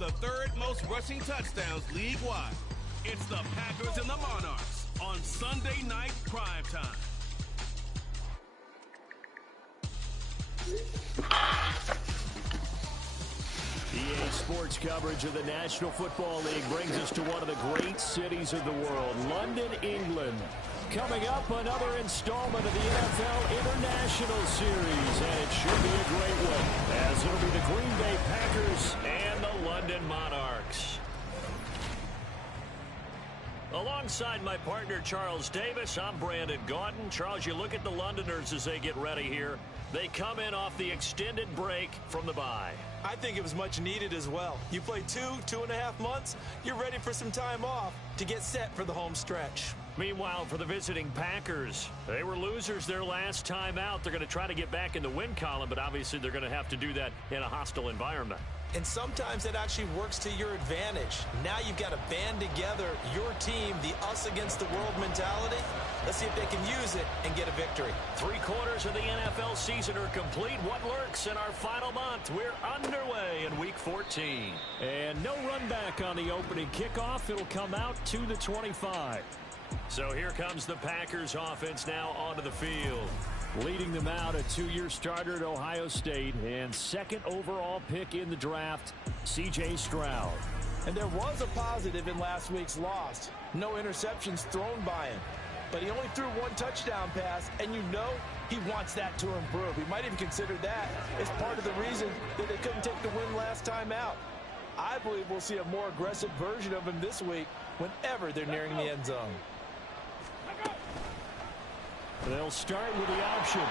the third most rushing touchdowns league-wide. It's the Packers and the Monarchs on Sunday Night Primetime. EA Sports coverage of the National Football League brings us to one of the great cities of the world, London, England. Coming up, another installment of the NFL International Series, and it should be a great one, as it'll be the Green Bay Packers and the London Monarchs. Alongside my partner, Charles Davis, I'm Brandon Gaudin. Charles, you look at the Londoners as they get ready here. They come in off the extended break from the bye. I think it was much needed as well. You play 2.5 months, you're ready for some time off to get set for the home stretch. Meanwhile, for the visiting Packers, they were losers their last time out. They're going to try to get back in the win column, but obviously they're going to have to do that in a hostile environment. And sometimes it actually works to your advantage. Now you've got to band together your team, the us against the world mentality. Let's see if they can use it and get a victory. 3/4 of the NFL season are complete. What lurks in our final month? We're underway in Week 14. And no run back on the opening kickoff. It'll come out to the 25. So here comes the Packers offense now onto the field. Leading them out, a 2-year starter at Ohio State and second overall pick in the draft, C.J. Stroud. And there was a positive in last week's loss. No interceptions thrown by him. But he only threw one touchdown pass, and you know he wants that to improve. He might even consider that as part of the reason that they couldn't take the win last time out. I believe we'll see a more aggressive version of him this week whenever they're nearing the end zone. They'll start with the option.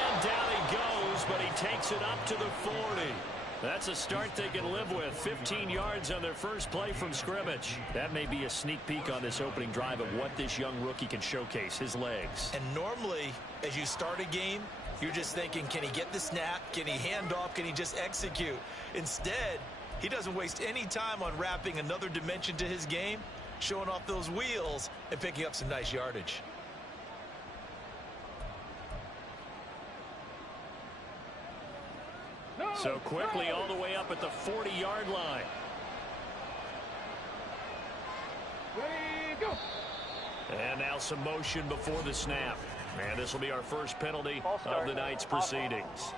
And down he goes, but he takes it up to the 40. That's a start they can live with. 15 yards on their first play from scrimmage. That may be a sneak peek on this opening drive of what this young rookie can showcase, his legs. And normally, as you start a game, you're just thinking, can he get the snap? Can he hand off? Can he just execute? Instead, he doesn't waste any time on wrapping another dimension to his game, showing off those wheels and picking up some nice yardage. So quickly all the way up at the 40-yard line. Ready, go. And now some motion before the snap. And this will be our first penalty of the night's proceedings.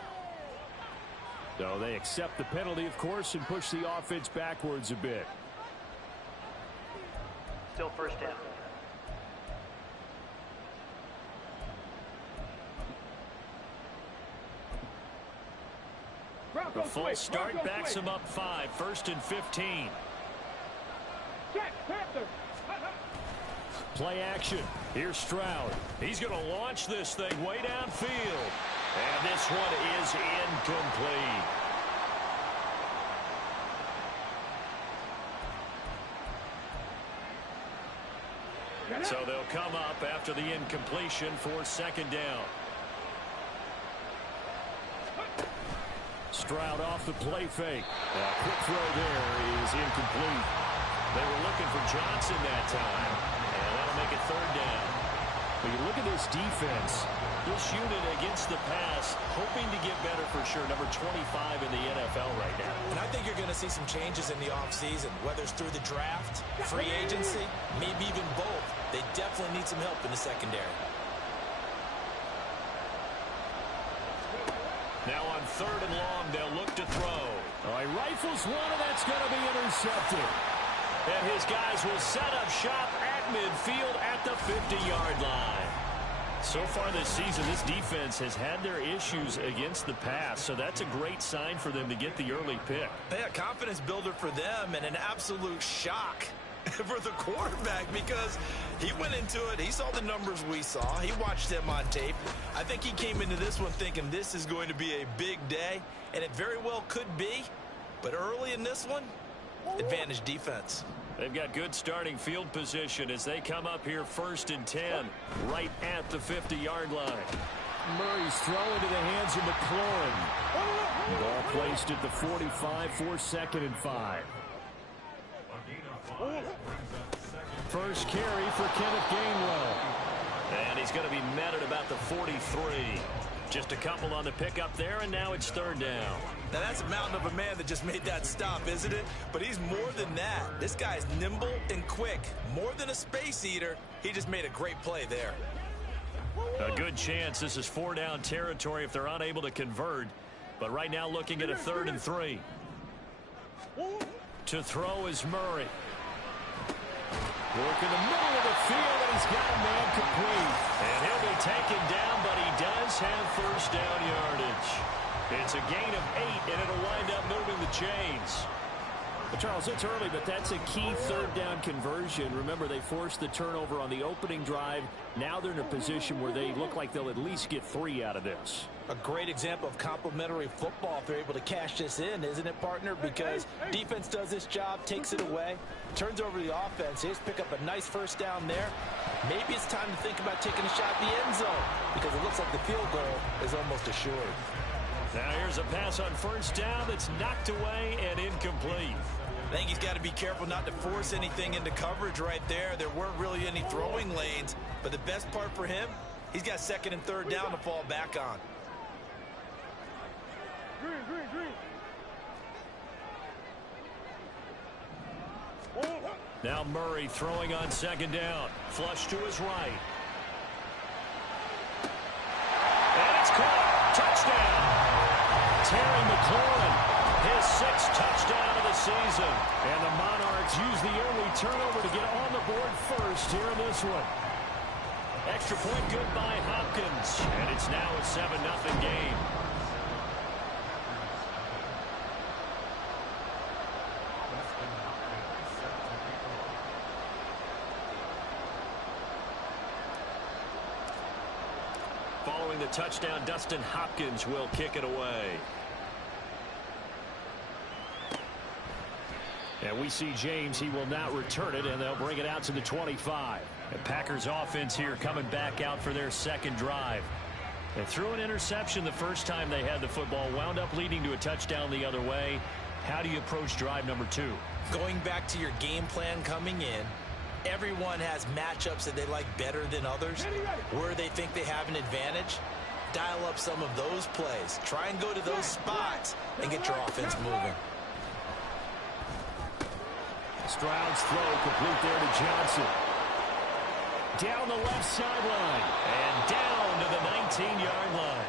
So they accept the penalty, of course, and push the offense backwards a bit. Still first down. The false start backs him up 5, 1st and 15. Play action. Here's Stroud. He's going to launch this thing way downfield. And this one is incomplete. So they'll come up after the incompletion for second down. Stroud off the play fake. Quick throw there is incomplete. They were looking for Johnson that time, and that'll make it third down. But you look at this defense, this unit against the pass, hoping to get better for sure. Number 25 in the NFL right now. And I think you're going to see some changes in the offseason, whether it's through the draft, free agency, maybe even both. They definitely need some help in the secondary. Now on 3rd and long, they'll look to throw. He rifles one, and that's going to be intercepted. And his guys will set up shop at midfield at the 50-yard line. So far this season, this defense has had their issues against the pass, so that's a great sign for them to get the early pick. Yeah, confidence builder for them and an absolute shock for the quarterback because he went into it. He saw the numbers we saw. He watched them on tape. I think he came into this one thinking this is going to be a big day, and it very well could be. But early in this one, advantage defense. They've got good starting field position as they come up here 1st and 10, right at the 50-yard line. Murray's throw into the hands of McLaurin. Ball placed at the 45 for 2nd and 5. First carry for Kenneth Gainwell. And he's going to be met at about the 43. Just a couple on the pickup there, and now it's third down. Now that's a mountain of a man that just made that stop, isn't it? But he's more than that. This guy's nimble and quick. More than a space eater, he just made a great play there. A good chance this is 4-down territory if they're unable to convert. But right now looking at a 3rd and 3. To throw is Murray. Work in the middle of the field, and he's got a man complete. And he'll be taken down, but he does have first down yardage. It's a gain of 8, and it'll wind up moving the chains. But Charles, it's early, but that's a key 3rd down conversion. Remember, they forced the turnover on the opening drive. Now they're in a position where they look like they'll at least get 3 out of this. A great example of complementary football if they're able to cash this in, isn't it, partner? Because defense does this job, takes it away, turns over the offense. They just pick up a nice first down there. Maybe it's time to think about taking a shot at the end zone because it looks like the field goal is almost assured. Now here's a pass on first down that's knocked away and incomplete. I think he's got to be careful not to force anything into coverage right there. There weren't really any throwing lanes, but the best part for him, he's got 2nd and 3rd down to fall back on. Now Murray throwing on 2nd down. Flush to his right. And it's caught. Touchdown. Terry McLaurin, his 6th touchdown of the season. And the Monarchs use the early turnover to get on the board first here in this one. Extra point good by Hopkins. And it's now a 7-0 game. Following the touchdown, Dustin Hopkins will kick it away. And we see James. He will not return it, and they'll bring it out to the 25. The Packers offense here coming back out for their 2nd drive. They threw an interception the first time they had the football, wound up leading to a touchdown the other way. How do you approach drive number 2? Going back to your game plan coming in, everyone has matchups that they like better than others. Where they think they have an advantage, dial up some of those plays. Try and go to those spots and get your offense moving. Stroud's throw complete there to Johnson. Down the left sideline and down to the 19-yard line.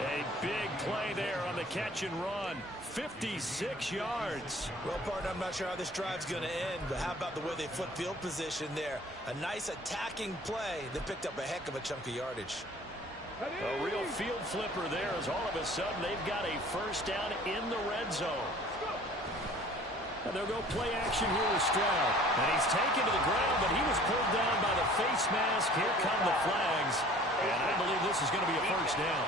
A big play there on the catch and run. 56 yards. Well, partner, I'm not sure how this drive's going to end, but how about the way they flip field position there? A nice attacking play that picked up a heck of a chunk of yardage. A real field flipper there as all of a sudden they've got a first down in the red zone. And they'll go play action here with Stroud. And he's taken to the ground, but he was pulled down by the face mask. Here come the flags. And I believe this is going to be a first down.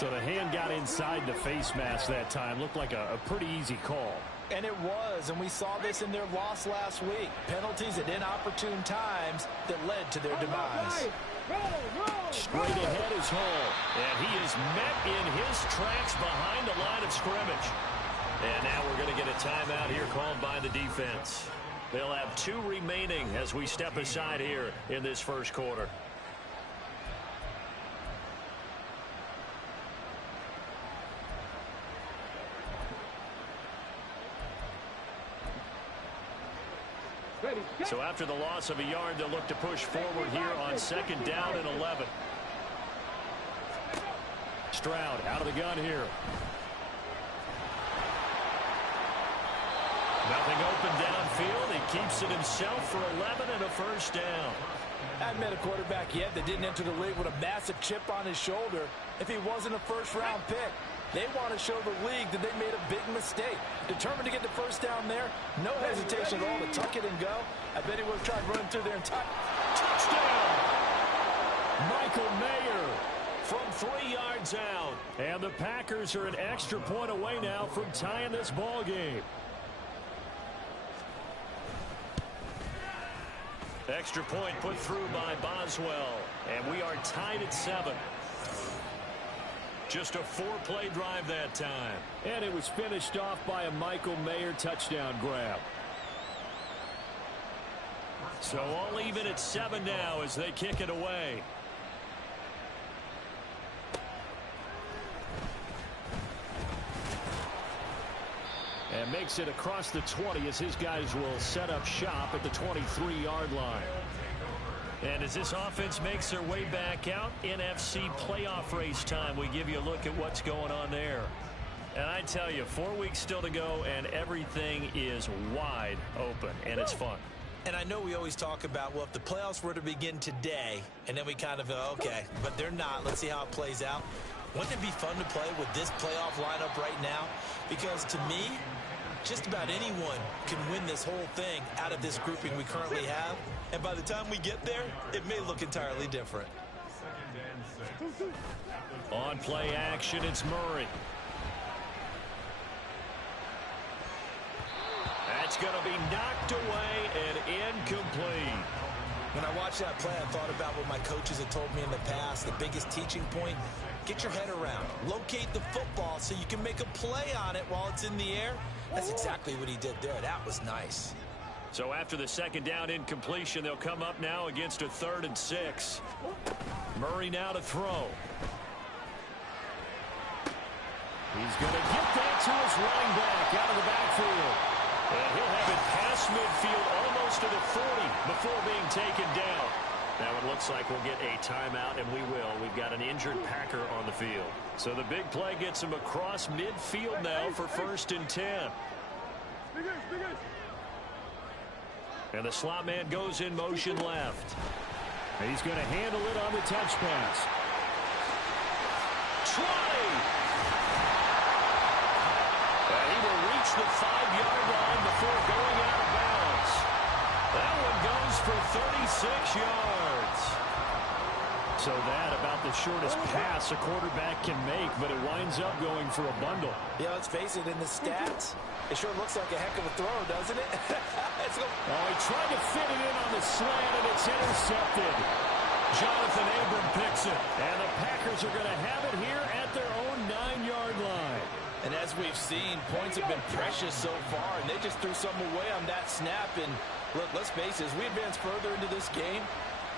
So the hand got inside the face mask that time. Looked like a pretty easy call. And it was, and we saw this in their loss last week. Penalties at inopportune times that led to their demise. Straight ahead is Hall. And he is met in his tracks behind the line of scrimmage. And now we're going to get a timeout here called by the defense. They'll have 2 remaining as we step aside here in this first quarter. So after the loss of a yard, they'll look to push forward here on 2nd down and 11. Stroud out of the gun here. Nothing open downfield. He keeps it himself for 11 and a first down. I haven't met a quarterback yet that didn't enter the league with a massive chip on his shoulder if he wasn't a first-round pick. They want to show the league that they made a big mistake. Determined to get the first down there. No hesitation at all to tuck it and go. I bet he would have tried running through there and touchdown! Michael Mayer from 3 yards out. And the Packers are an extra point away now from tying this ball game. Extra point put through by Boswell. And we are tied at 7. Just a 4-play drive that time. And it was finished off by a Michael Mayer touchdown grab. So all even at 7 now as they kick it away. And makes it across the 20 as his guys will set up shop at the 23-yard line. And as this offense makes their way back out, NFC playoff race time, we give you a look at what's going on there. And I tell you, 4 weeks still to go, and everything is wide open, and it's fun. And I know we always talk about, well, if the playoffs were to begin today, and then we kind of go, okay, but they're not. Let's see how it plays out. Wouldn't it be fun to play with this playoff lineup right now? Because to me, just about anyone can win this whole thing out of this grouping we currently have. And by the time we get there, it may look entirely different. On play action, it's Murray. That's going to be knocked away and incomplete. When I watched that play, I thought about what my coaches had told me in the past. The biggest teaching point, get your head around. Locate the football so you can make a play on it while it's in the air. That's exactly what he did there. That was nice. So after the second down incompletion, they'll come up now against a 3rd and 6. Murray now to throw. He's going to get that to his running back out of the backfield. And he'll have it past midfield almost to the 40 before being taken down. Now it looks like we'll get a timeout, and we will. We've got an injured Packer on the field. So the big play gets him across midfield now for 1st and 10. And the slot man goes in motion left. He's going to handle it on the touch pass. Try! And he will reach the 5-yard line before going out of bounds. That one goes for 36 yards. So that about the shortest pass a quarterback can make, but it winds up going for a bundle. Yeah, let's face it, in the stats, it sure looks like a heck of a throw, doesn't it? Oh, he tried to fit it in on the slant, and it's intercepted. Jonathan Abram picks it, and the Packers are going to have it here at their own 9-yard line. And as we've seen, points have been precious so far, and they just threw some away on that snap. And look, let's face it, as we advance further into this game,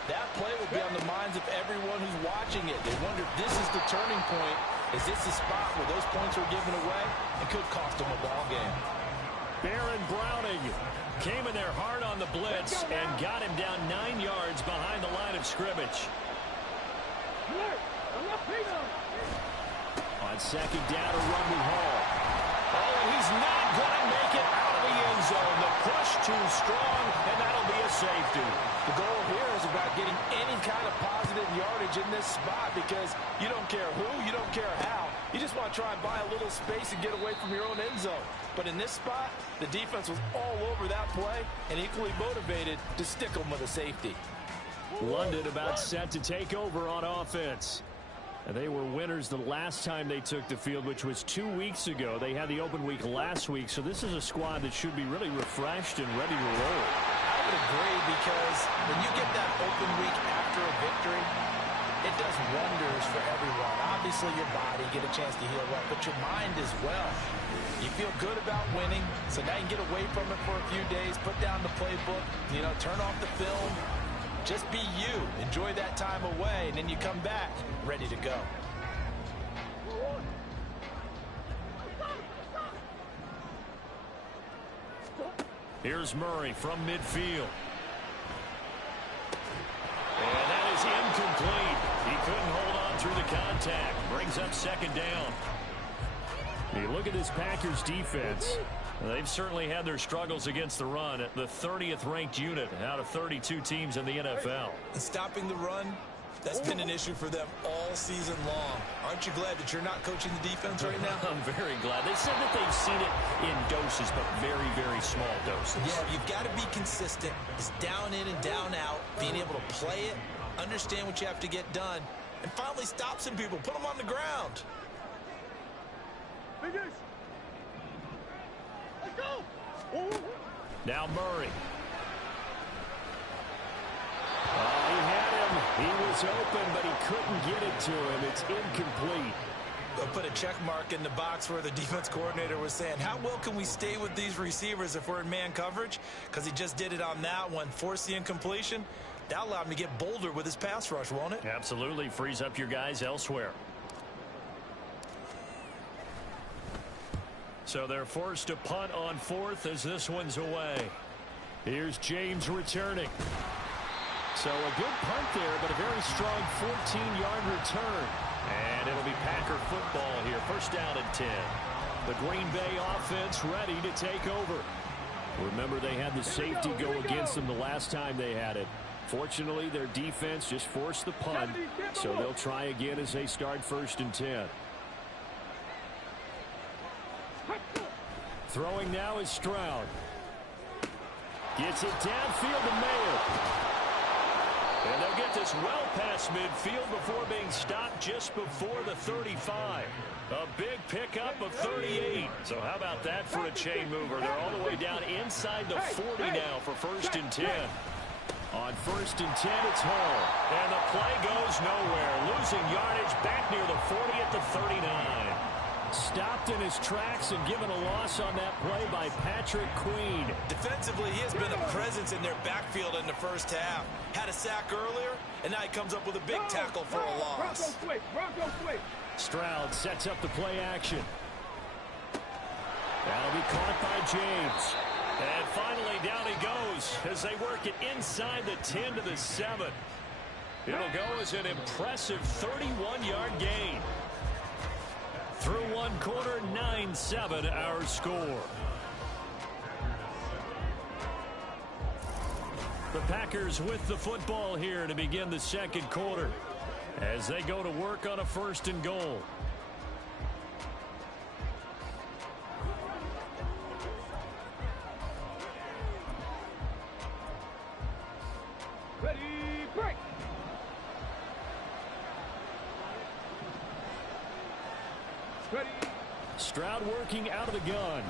that play will be on the minds of everyone who's watching it. They wonder, this is the turning point. Is this the spot where those points were given away? It could cost them a ball game. Baron Browning came in there hard on the blitz and got him down 9 yards behind the line of scrimmage. On second down, a run with Hall. Oh, and he's not going to make it out of the end zone. The push too strong, and that'll be a safety. The goal here is about getting any kind of positive yardage in this spot, because you don't care who, you don't care how. You just want to try and buy a little space and get away from your own end zone. But in this spot, the defense was all over that play and equally motivated to stick them with a safety. London about set to take over on offense. And they were winners the last time they took the field, which was 2 weeks ago. They had the open week last week, so this is a squad that should be really refreshed and ready to roll. I would agree, because when you get that open week after a victory, it does wonders for everyone. Obviously, your body, get a chance to heal up, but your mind as well. You feel good about winning, so now you can get away from it for a few days, put down the playbook, turn off the film. Just be you. Enjoy that time away, and then you come back ready to go. Here's Murray from midfield. And that is incomplete. He couldn't hold on through the contact. Brings up second down. You look at this Packers defense. They've certainly had their struggles against the run. The 30th ranked unit out of 32 teams in the NFL. And stopping the run, that's been an issue for them all season long. Aren't you glad that you're not coaching the defense right now? I'm very glad. They said that they've seen it in doses, but very, very small doses. Yeah, you've got to be consistent. It's down in and down out, being able to play it, understand what you have to get done, and finally stop some people, put them on the ground. Now Murray. He had him. He was open, but he couldn't get it to him. It's incomplete. put a check mark in the box where the defense coordinator was saying, how well can we stay with these receivers if we're in man coverage? Because he just did it on that one, forced the incompletion. That allowed him to get bolder with his pass rush, won't it? Absolutely. Frees up your guys elsewhere. So they're forced to punt on fourth as this one's away. Here's James returning. So a good punt there, but a very strong 14-yard return. And it'll be Packer football here. First down and 10. The Green Bay offense ready to take over. Remember, they had the safety go against them the last time they had it. Fortunately, their defense just forced the punt, so they'll try again as they start first and 10. Throwing now is Stroud. Gets it downfield to Mayer. And they'll get this well past midfield before being stopped just before the 35. A big pickup of 38. So how about that for a chain mover? They're all the way down inside the 40 now for first and 10. On first and 10, it's Hall. And the play goes nowhere. Losing yardage back near the 40 at the 39. Stopped in his tracks and given a loss on that play by Patrick Queen. Defensively, he has been a presence in their backfield in the first half. Had a sack earlier, and now he comes up with a big tackle for a loss. Stroud sets up the play action. That'll be caught by James. And finally, down he goes as they work it inside the 10 to the 7. It'll go as an impressive 31-yard gain. Through one quarter, 9-7 our score. The Packers with the football here to begin the second quarter as they go to work on a first and goal. Ready, break. Ready. Stroud working out of the gun.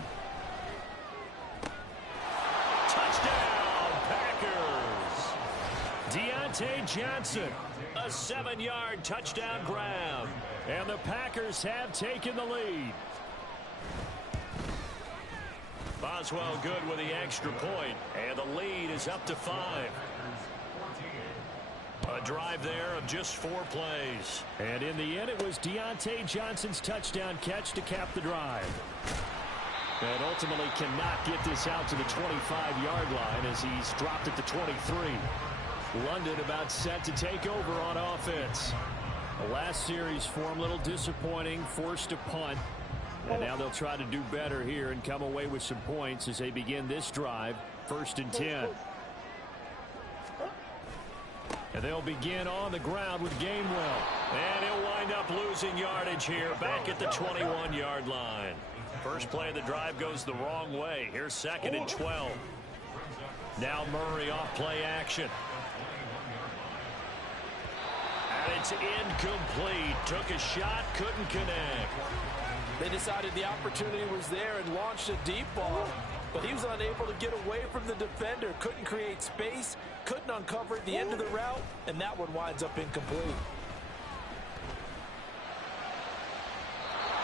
Touchdown, Packers. Deontay Johnson, a 7-yard touchdown grab. And the Packers have taken the lead. Boswell good with the extra point, and the lead is up to 5. A drive there of just 4 plays. And in the end, it was Deontay Johnson's touchdown catch to cap the drive. And ultimately cannot get this out to the 25-yard line as he's dropped at the 23. London about set to take over on offense. The last series for him a little disappointing, forced to punt. And now they'll try to do better here and come away with some points as they begin this drive, first and 10. And they'll begin on the ground with Gainwell. And he'll wind up losing yardage here back at the 21-yard line. First play of the drive goes the wrong way. Here's second and 12. Now Murray off play action. And it's incomplete. Took a shot, couldn't connect. They decided the opportunity was there and launched a deep ball, but he was unable to get away from the defender, couldn't create space, couldn't uncover at the end of the route, and that one winds up incomplete.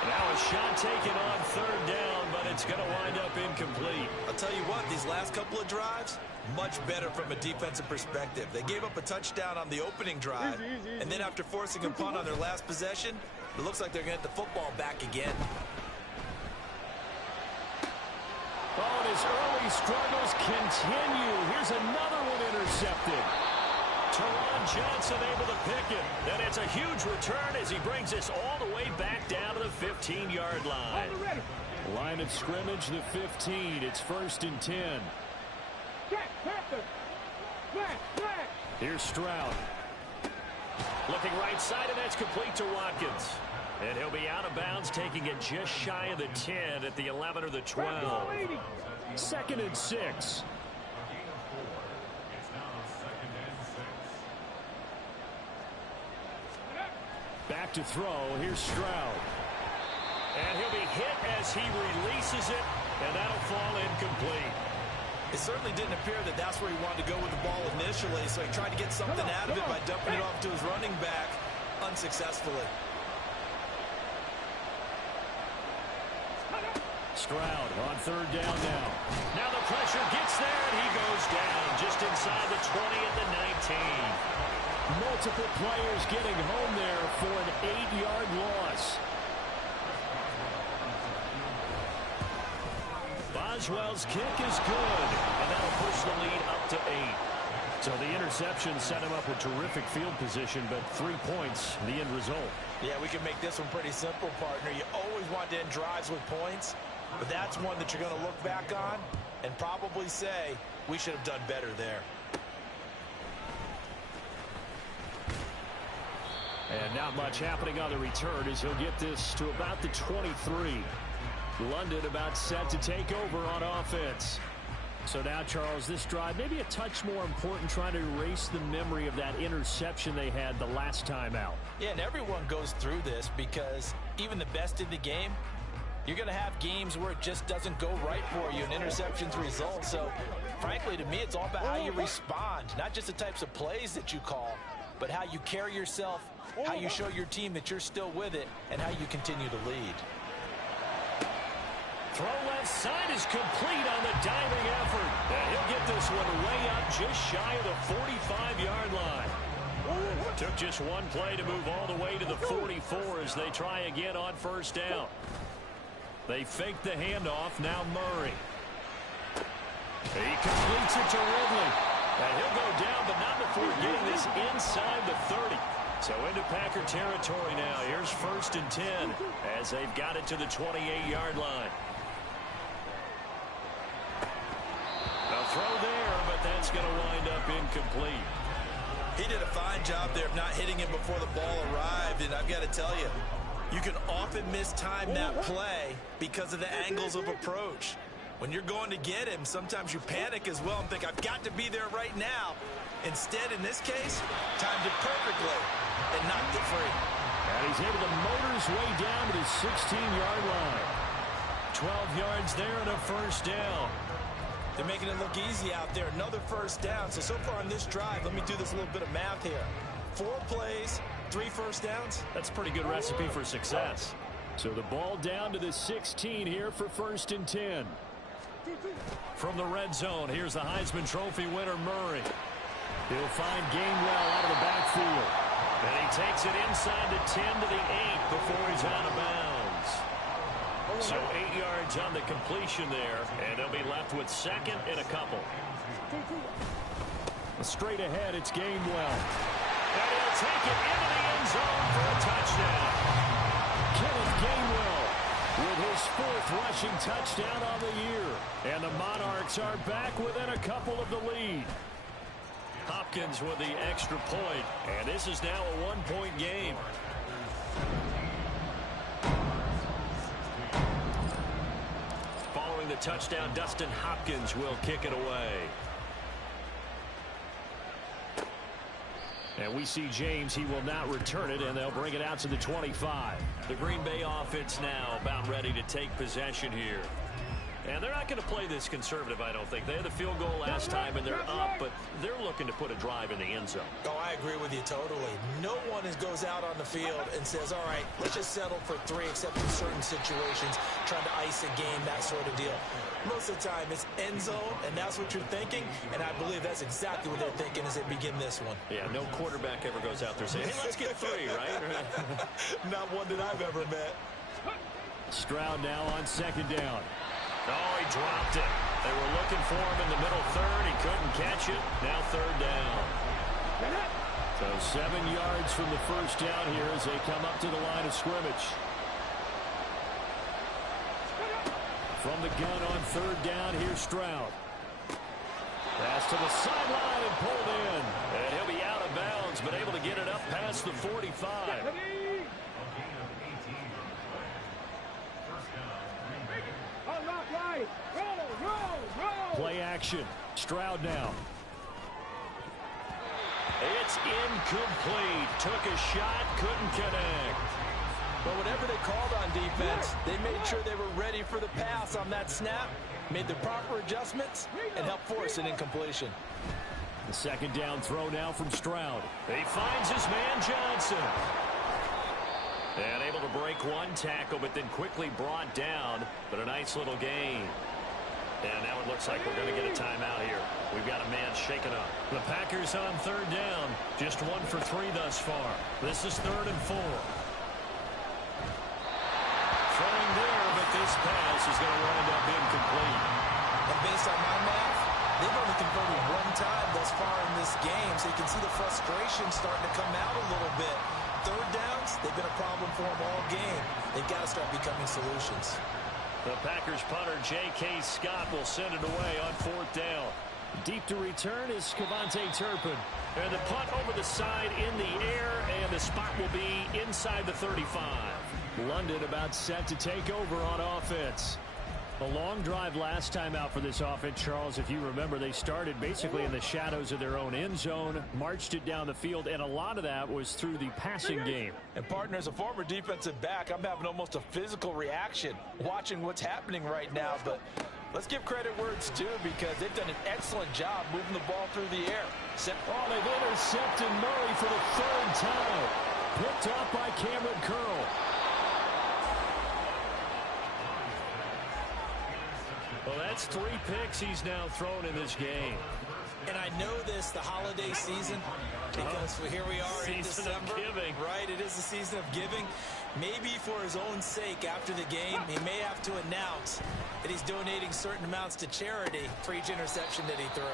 Now a shot taken on third down, but it's going to wind up incomplete. I'll tell you what, these last couple of drives, much better from a defensive perspective. They gave up a touchdown on the opening drive, and then after forcing a punt on their last possession, it looks like they're going to get the football back again. Oh, and his early struggles continue. Here's another one intercepted. Teron Johnson able to pick it. And it's a huge return as he brings this all the way back down to the 15-yard line. Line of scrimmage, the 15. It's first and 10. Here's Stroud. Looking right side, and that's complete to Watkins. And he'll be out of bounds, taking it just shy of the 10 at the 11 or the 12. Second and 6. Back to throw. Here's Stroud. And he'll be hit as he releases it, and that'll fall incomplete. It certainly didn't appear that that's where he wanted to go with the ball initially, so he tried to get something out of it by dumping it off to his running back unsuccessfully. Stroud on third down now. Now the pressure gets there, and he goes down just inside the 20 at the 19. Multiple players getting home there for an 8-yard loss. Boswell's kick is good, and that'll push the lead up to 8. So the interception set him up with terrific field position, but 3 points, the end result. Yeah, we can make this one pretty simple, partner. You always want to end drives with points, but that's one that you're going to look back on and probably say, we should have done better there. And not much happening on the return as he'll get this to about the 23. London about set to take over on offense. So now, Charles, this drive maybe a touch more important, trying to erase the memory of that interception they had the last time out. Yeah, and everyone goes through this because even the best in the game, you're going to have games where it just doesn't go right for you and interceptions result. So, frankly, to me, it's all about how you respond, not just the types of plays that you call, but how you carry yourself, how you show your team that you're still with it, and how you continue to lead. Throw left side is complete on the diving effort. And he'll get this one way up just shy of the 45-yard line. Took just one play to move all the way to the 44 as they try again on first down. They fake the handoff. Now Murray. He completes it to Ridley. And he'll go down, but not before getting this inside the 30. So into Packer territory now. Here's 1st and 10 as they've got it to the 28-yard line. A throw there, but that's going to wind up incomplete. He did a fine job there of not hitting him before the ball arrived, and I've got to tell you, you can often mistime that play because of the angles of approach. When you're going to get him, sometimes you panic as well and think, I've got to be there right now. Instead, in this case, timed it perfectly and knocked it free. And he's able to motor his way down to the 16-yard line. 12 yards there and a first down. They're making it look easy out there. Another first down. So far on this drive, let me do this little bit of math here. 4 plays, 3 first downs. That's a pretty good recipe for success. So the ball down to the 16 here for 1st and 10. From the red zone, here's the Heisman Trophy winner, Murray. He'll find Gainwell out of the backfield. And he takes it inside the 10 to the 8 before he's out of bounds. So 8 yards on the completion there, and they'll be left with 2nd and a couple. Straight ahead, it's Gainwell. And he'll take it into the end zone for a touchdown. Kenneth Gainwell with his 4th rushing touchdown on the year. And the Monarchs are back within a couple of the lead. Hopkins with the extra point, and this is now a 1-point game. Following the touchdown, Dustin Hopkins will kick it away. And we see James, he will not return it, and they'll bring it out to the 25. The Green Bay offense now about ready to take possession here. And they're not going to play this conservative, I don't think. They had the field goal last time, and they're up, but they're looking to put a drive in the end zone. Oh, I agree with you totally. No one goes out on the field and says, all right, let's just settle for 3, except in certain situations, trying to ice a game, that sort of deal. Most of the time, it's end zone, and that's what you're thinking, and I believe that's exactly what they're thinking as they begin this one. Yeah, no quarterback ever goes out there saying, hey, let's get 3, right? Not one that I've ever met. Stroud now on 2nd down. Oh, he dropped it. They were looking for him in the middle 3rd. He couldn't catch it. Now 3rd down. So 7 yards from the first down here as they come up to the line of scrimmage. From the gun on 3rd down, here's Stroud. Pass to the sideline and pulled in. And he'll be out of bounds, but able to get it up past the 45. Play action. Stroud now. It's incomplete. Took a shot, couldn't connect. But whatever they called on defense, they made sure they were ready for the pass on that snap, made the proper adjustments, and helped force an incompletion. The 2nd down throw now from Stroud. He finds his man Johnson. And able to break one tackle, but then quickly brought down. But a nice little gain. And now it looks like we're going to get a timeout here. We've got a man shaken up. The Packers on third down. Just 1 for 3 thus far. This is 3rd and 4. Throwing there, but this pass is going to wind up incomplete. And based on my math, they've only converted 1 time thus far in this game, so you can see the frustration starting to come out a little bit. Third downs, they've been a problem for them all game. They've got to start becoming solutions. The Packers punter J.K. Scott will send it away on 4th down. Deep to return is Cavante Turpin. And the punt over the side in the air, and the spot will be inside the 35. London about set to take over on offense. A long drive last time out for this offense, Charles. If you remember, they started basically in the shadows of their own end zone, marched it down the field, and a lot of that was through the passing game. And partner, as a former defensive back, I'm having almost a physical reaction watching what's happening right now. But let's give credit where it's due, because they've done an excellent job moving the ball through the air. Oh, they've intercepted Murray for the 3rd time. Picked up by Cameron Curl. Well, that's 3 picks he's now thrown in this game. And I know this, the holiday season, because here we are in December. Season of giving. Right, it is the season of giving. Maybe for his own sake, after the game, he may have to announce that he's donating certain amounts to charity for each interception that he threw.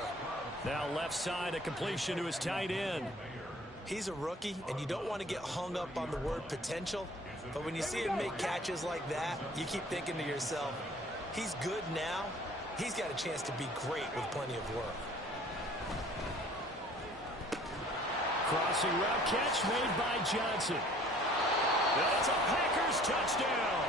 Now left side, a completion to his tight end. He's a rookie, and you don't want to get hung up on the word potential. But when you see him make catches like that, you keep thinking to yourself, he's good now. He's got a chance to be great with plenty of work. Crossing route catch made by Johnson. That's a Packers touchdown.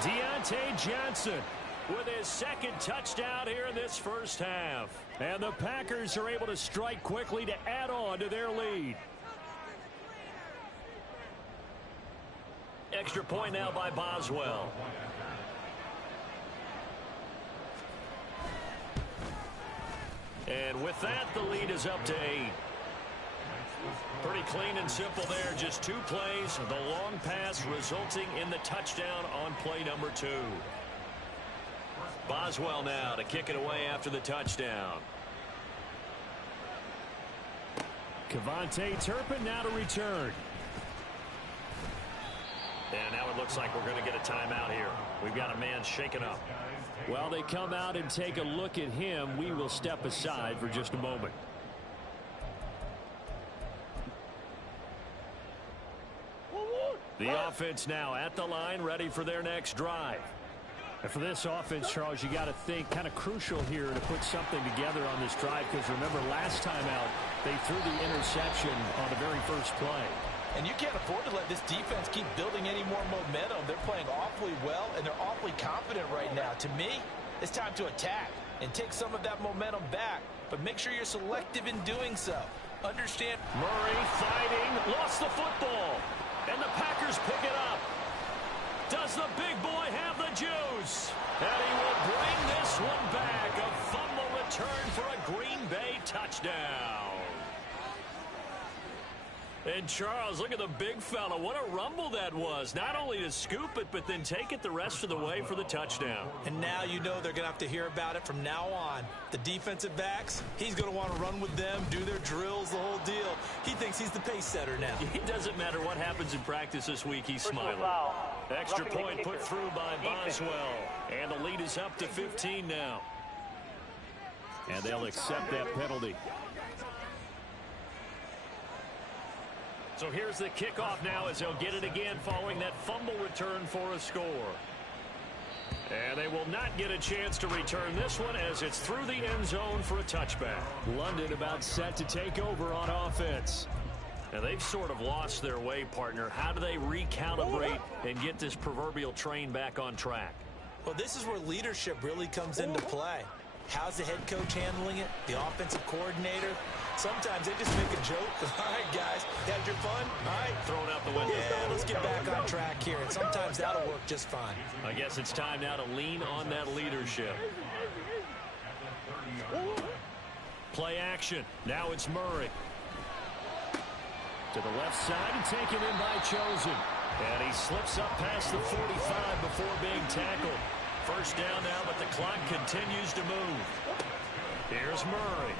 Deontay Johnson with his 2nd touchdown here in this first half. And the Packers are able to strike quickly to add on to their lead. Extra point now by Boswell. And with that, the lead is up to 8. Pretty clean and simple there. Just 2 plays. The long pass resulting in the touchdown on play number 2. Boswell now to kick it away after the touchdown. Cavante Turpin now to return. And now it looks like we're going to get a timeout here. We've got a man shaken up. While they come out and take a look at him, we will step aside for just a moment. The offense now at the line, ready for their next drive. And for this offense, Charles, you got to think kind of crucial here to put something together on this drive, because remember last time out they threw the interception on the very first play. And you can't afford to let this defense keep building any more momentum. They're playing awfully well, and they're awfully confident right now. To me, it's time to attack and take some of that momentum back, but make sure you're selective in doing so. Understand? Murray fighting, lost the football, and the Packers pick it up. Does the big boy have the juice? And he will bring this one back. A fumble return for a Green Bay touchdown. And Charles, look at the big fella. What a rumble that was. Not only to scoop it, but then take it the rest of the way for the touchdown. And now you know they're going to have to hear about it from now on. The defensive backs, he's going to want to run with them, do their drills, the whole deal. He thinks he's the pace setter now. It doesn't matter what happens in practice this week, he's smiling. Extra point put through by Boswell. And the lead is up to 15 now. And they'll accept that penalty. So here's the kickoff now as they'll get it again following that fumble return for a score. And they will not get a chance to return this one as it's through the end zone for a touchback. London about set to take over on offense. And they've sort of lost their way, partner. How do they recalibrate and get this proverbial train back on track? Well, this is where leadership really comes into play. How's the head coach handling it? The offensive coordinator? Sometimes they just make a joke. All right, guys, had your fun? All right. Thrown out the window. Yeah, let's get back on track here. And sometimes that'll work just fine. I guess it's time now to lean on that leadership. Play action. Now it's Murray. To the left side and taken in by Chosen. And he slips up past the 45 before being tackled. First down now, but the clock continues to move. Here's Murray.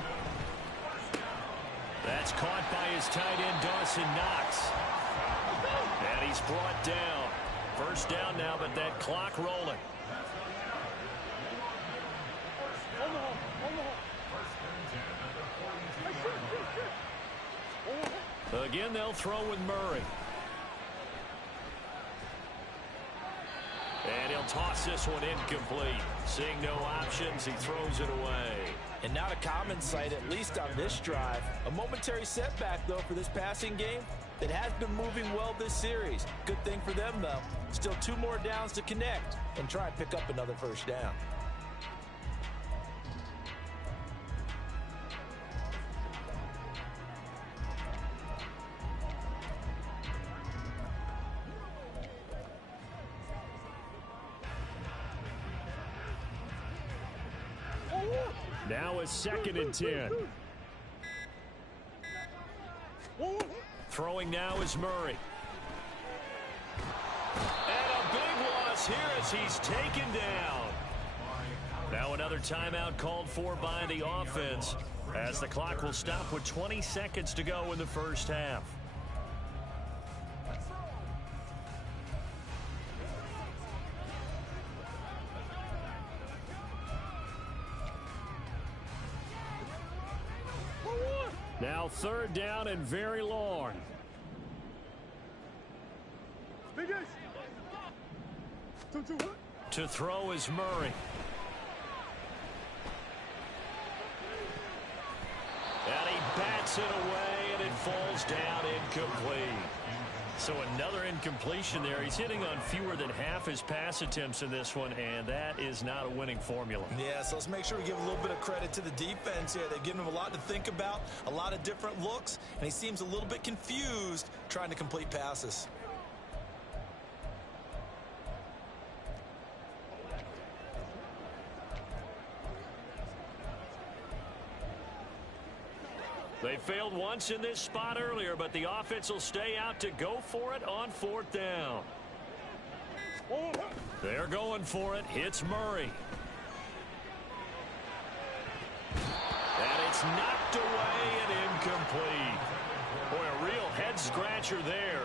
That's caught by his tight end, Dawson Knox. And he's brought down. First down now, but that clock rolling. Again, they'll throw with Murray. And he'll toss this one incomplete. Seeing no options, he throws it away. And not a common sight, at least on this drive. A momentary setback, though, for this passing game that has been moving well this series. Good thing for them, though. Still 2 more downs to connect and try and pick up another first down. Now a 2nd and 10. Throwing now is Murray. And a big loss here as he's taken down. Now another timeout called for by the offense as the clock will stop with 20 seconds to go in the first half. Now 3rd down and very long. To throw is Murray. And he bats it away, and it falls down incomplete. So another incompletion there. He's hitting on fewer than half his pass attempts in this one, and that is not a winning formula. Yeah, so let's make sure we give a little bit of credit to the defense here. They've given him a lot to think about, a lot of different looks, and he seems a little bit confused trying to complete passes. They failed once in this spot earlier, but the offense will stay out to go for it on 4th down. They're going for it. Hits Murray. And it's knocked away and incomplete. Boy, a real head-scratcher there.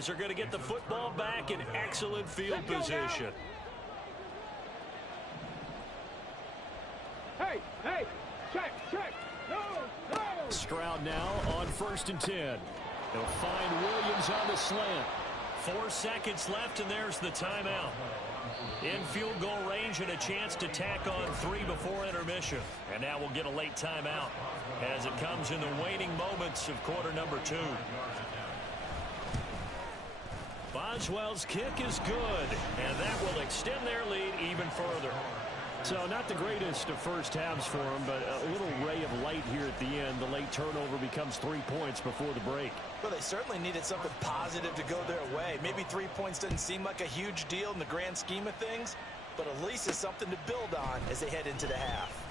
Bears are going to get the football back in excellent field position. Hey, check. No. Stroud now on 1st and 10. They'll find Williams on the slant. 4 seconds left, and there's the timeout. In field goal range and a chance to tack on 3 before intermission. And now we'll get a late timeout as it comes in the waning moments of quarter number 2. Boswell's kick is good, and that will extend their lead even further. So not the greatest of first halves for him, but a little ray of light here at the end. The late turnover becomes 3 points before the break. Well, they certainly needed something positive to go their way. Maybe 3 points doesn't seem like a huge deal in the grand scheme of things, but at least it's something to build on as they head into the half.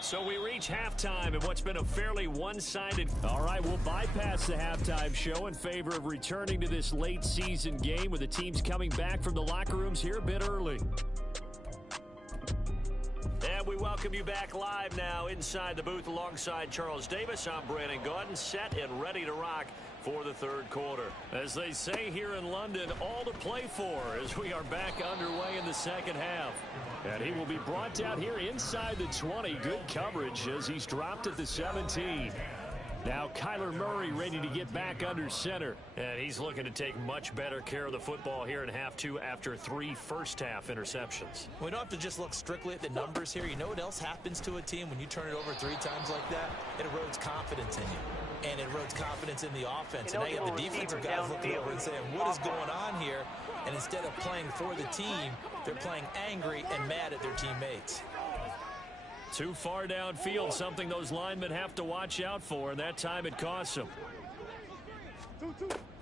So we reach halftime in what's been a fairly one-sided. All right, we'll bypass the halftime show in favor of returning to this late season game with the teams coming back from the locker rooms here a bit early. And we welcome you back live now inside the booth alongside Charles Davis. I'm Brandon Gaudin, set and ready to rock for the third quarter. As they say here in London, all to play for as we are back underway in the second half. And he will be brought down here inside the 20. Good coverage as he's dropped at the 17. Now Kyler Murray ready to get back under center. And he's looking to take much better care of the football here in half 2 after 3 first-half interceptions. We don't have to just look strictly at the numbers here. You know what else happens to a team when you turn it over 3 times like that? It erodes confidence in you. And it erodes confidence in the offense. And now you have the defensive guys looking over and saying, what is going on here? And instead of playing for the team, they're playing angry and mad at their teammates. Too far downfield, something those linemen have to watch out for, and that time it costs them.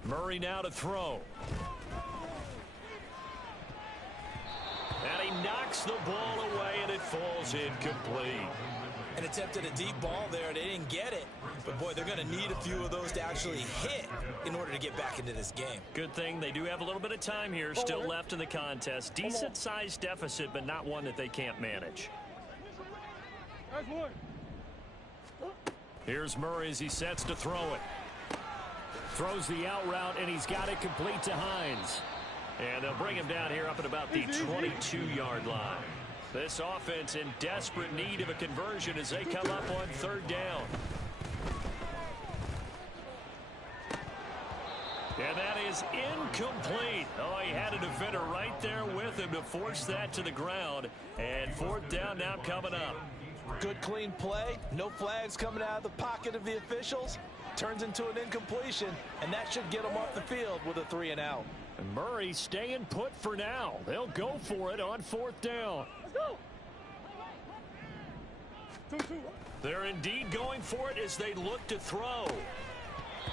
Murray now to throw. And he knocks the ball away, and it falls incomplete. And attempted a deep ball there. They didn't get it. But, boy, they're going to need a few of those to actually hit in order to get back into this game. Good thing they do have a little bit of time here still left in the contest. Decent-sized deficit, but not one that they can't manage. Here's Murray as he sets to throw it. Throws the out route, and he's got it complete to Hines. And they'll bring him down here up at about the 22-yard line. This offense in desperate need of a conversion as they come up on 3rd down. And that is incomplete. Oh, he had a defender right there with him to force that to the ground. And 4th down now coming up. Good clean play. No flags coming out of the pocket of the officials. Turns into an incompletion, and that should get them off the field with a 3 and out. And Murray staying put for now. They'll go for it on 4th down. They're indeed going for it as they look to throw.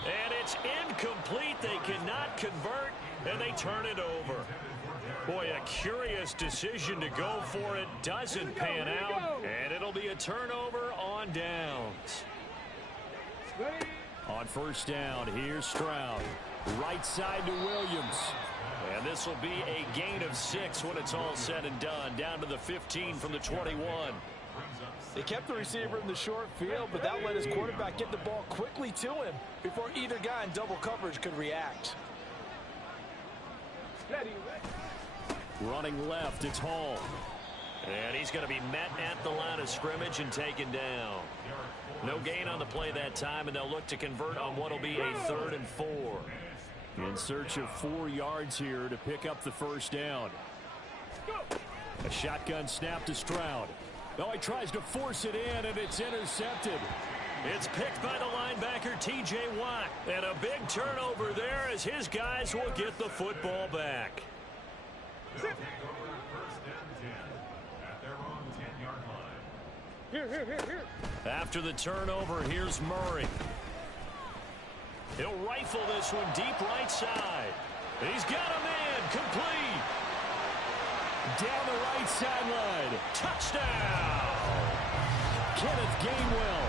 And it's incomplete. They cannot convert, and they turn it over. Boy, a curious decision to go for it. Doesn't pan out, and it'll be a turnover on downs. On 1st down, here's Stroud. Right side to Williams. And this will be a gain of 6 when it's all said and done. Down to the 15 from the 21. They kept the receiver in the short field, but that let his quarterback get the ball quickly to him before either guy in double coverage could react. Running left, it's Hall. And he's going to be met at the line of scrimmage and taken down. No gain on the play that time, and they'll look to convert on what will be a 3rd and 4. In search of 4 yards here to pick up the 1st down. A shotgun snap to Stroud. Oh, he tries to force it in, and it's intercepted. It's picked by the linebacker, T.J. Watt. And a big turnover there as his guys will get the football back. Here. After the turnover, here's Murray. He'll rifle this one deep right side. He's got a man, complete. Down the right sideline. Touchdown! Kenneth Gainwell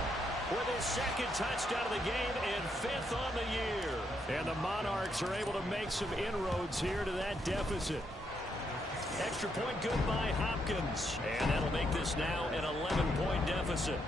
with his 2nd touchdown of the game and 5th on the year. And the Monarchs are able to make some inroads here to that deficit. Extra point good by Hopkins. And that'll make this now an 11-point deficit.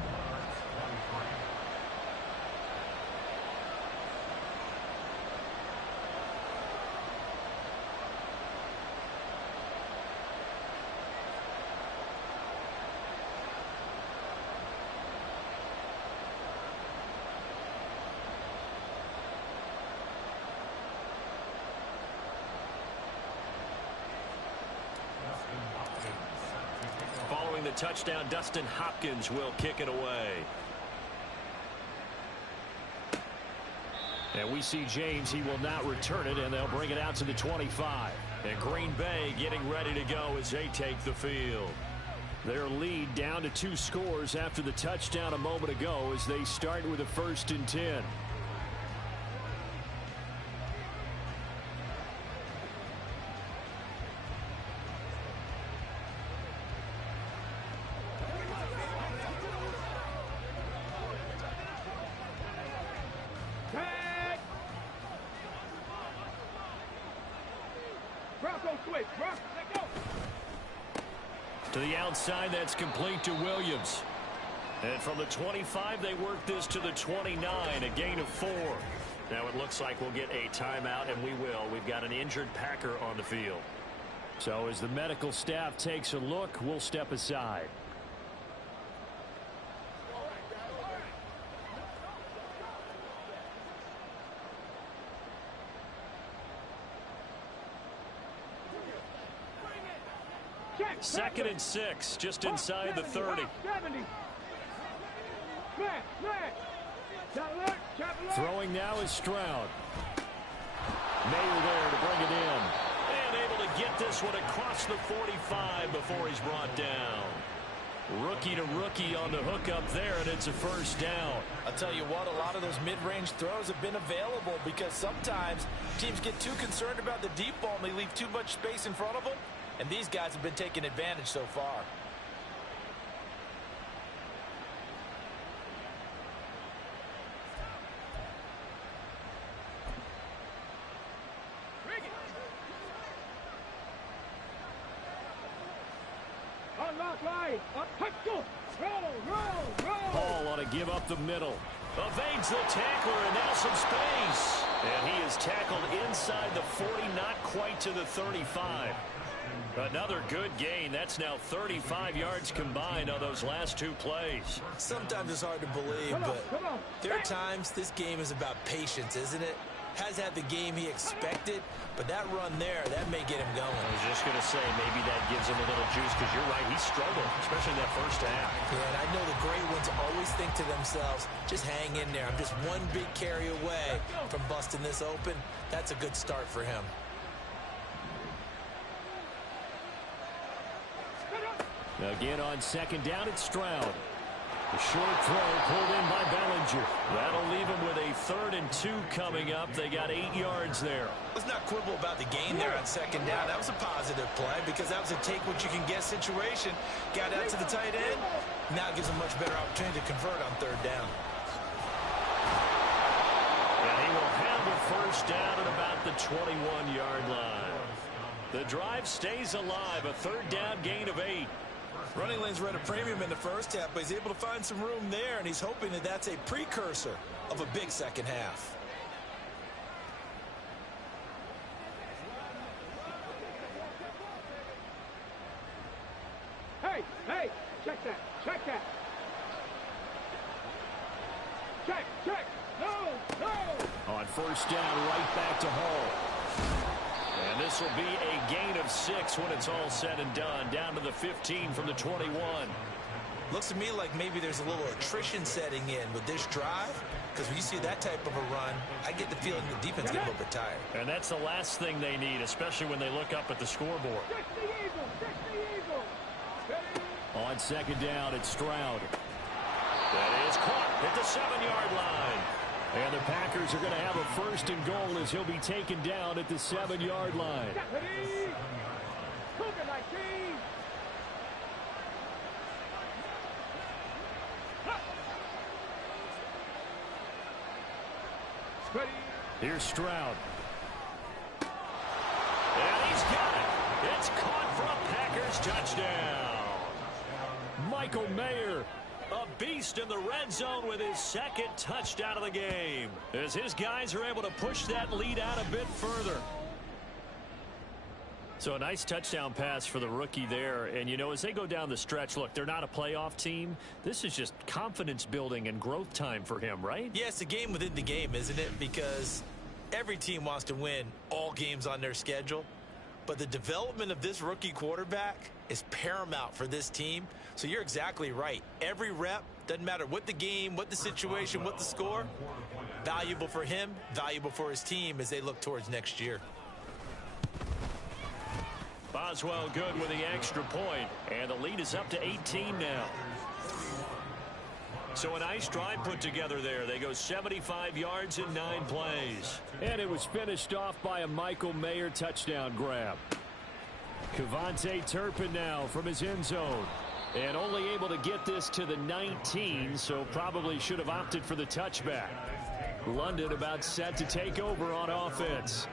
touchdown. Dustin Hopkins will kick it away. And we see James. He will not return it, and they'll bring it out to the 25. And Green Bay getting ready to go as they take the field. Their lead down to 2 scores after the touchdown a moment ago as they start with a 1st and 10. To the outside, that's complete to Williams. And from the 25, they work this to the 29, a gain of 4. Now it looks like we'll get a timeout, and we will. We've got an injured Packer on the field. So as the medical staff takes a look, we'll step aside. Second and 6, just inside the 30. Throwing now is Stroud. Mayer there to bring it in. And able to get this one across the 45 before he's brought down. Rookie to rookie on the hookup there, and it's a 1st down. I'll tell you what, a lot of those mid-range throws have been available because sometimes teams get too concerned about the deep ball and they leave too much space in front of them. And these guys have been taking advantage so far. Paul ought to give up the middle. Evades the tackler, and now some space. And he is tackled inside the 40, not quite to the 35. Another good gain. That's now 35 yards combined on those last 2 plays. Sometimes it's hard to believe, but there are times this game is about patience, isn't it? Has had the game he expected, but that run there, that may get him going. I was just going to say, maybe that gives him a little juice, because you're right, he struggled, especially in that 1st half. Yeah, and I know the great ones always think to themselves, just hang in there. I'm just one big carry away from busting this open. That's a good start for him. Again on 2nd down, it's Stroud. The short throw pulled in by Bellinger. That'll leave him with a 3rd and 2 coming up. They got 8 yards there. Let's not quibble about the gain there on 2nd down. That was a positive play because that was a take-what-you-can-get situation. Got out to the tight end. Now it gives him much better opportunity to convert on 3rd down. And he will have a 1st down at about the 21-yard line. The drive stays alive. A 3rd down gain of 8. Running lanes were at a premium in the 1st half, but he's able to find some room there, and he's hoping that that's a precursor of a big 2nd half. Hey, check that, check, no. On 1st down, right back to Hall. And this will be a gain of 6 when it's all said and done. Down to the 15 from the 21. Looks to me like maybe there's a little attrition setting in with this drive, because when you see that type of a run, I get the feeling the defense is getting a little bit tired. And that's the last thing they need, especially when they look up at the scoreboard. On 2nd down, it's Stroud. That is caught at the 7-yard line. And the Packers are going to have a 1st and goal as he'll be taken down at the 7-yard line. Here's Stroud. And he's got it. It's caught for a Packers touchdown. Michael Mayer. A beast in the red zone with his 2nd touchdown of the game, as his guys are able to push that lead out a bit further. So a nice touchdown pass for the rookie there. And, you know, as they go down the stretch, look, they're not a playoff team. This is just confidence building and growth time for him, right? Yeah, it's a game within the game, isn't it? Because every team wants to win all games on their schedule. But the development of this rookie quarterback is paramount for this team. So you're exactly right. Every rep, doesn't matter what the game, what the situation, what the score, valuable for him, valuable for his team as they look towards next year. Boswell good with the extra point, and the lead is up to 18 now. So a nice drive put together there. They go 75 yards in 9 plays. And it was finished off by a Michael Mayer touchdown grab. Cavante Turpin now from his end zone. And only able to get this to the 19, so probably should have opted for the touchback. London about set to take over on offense.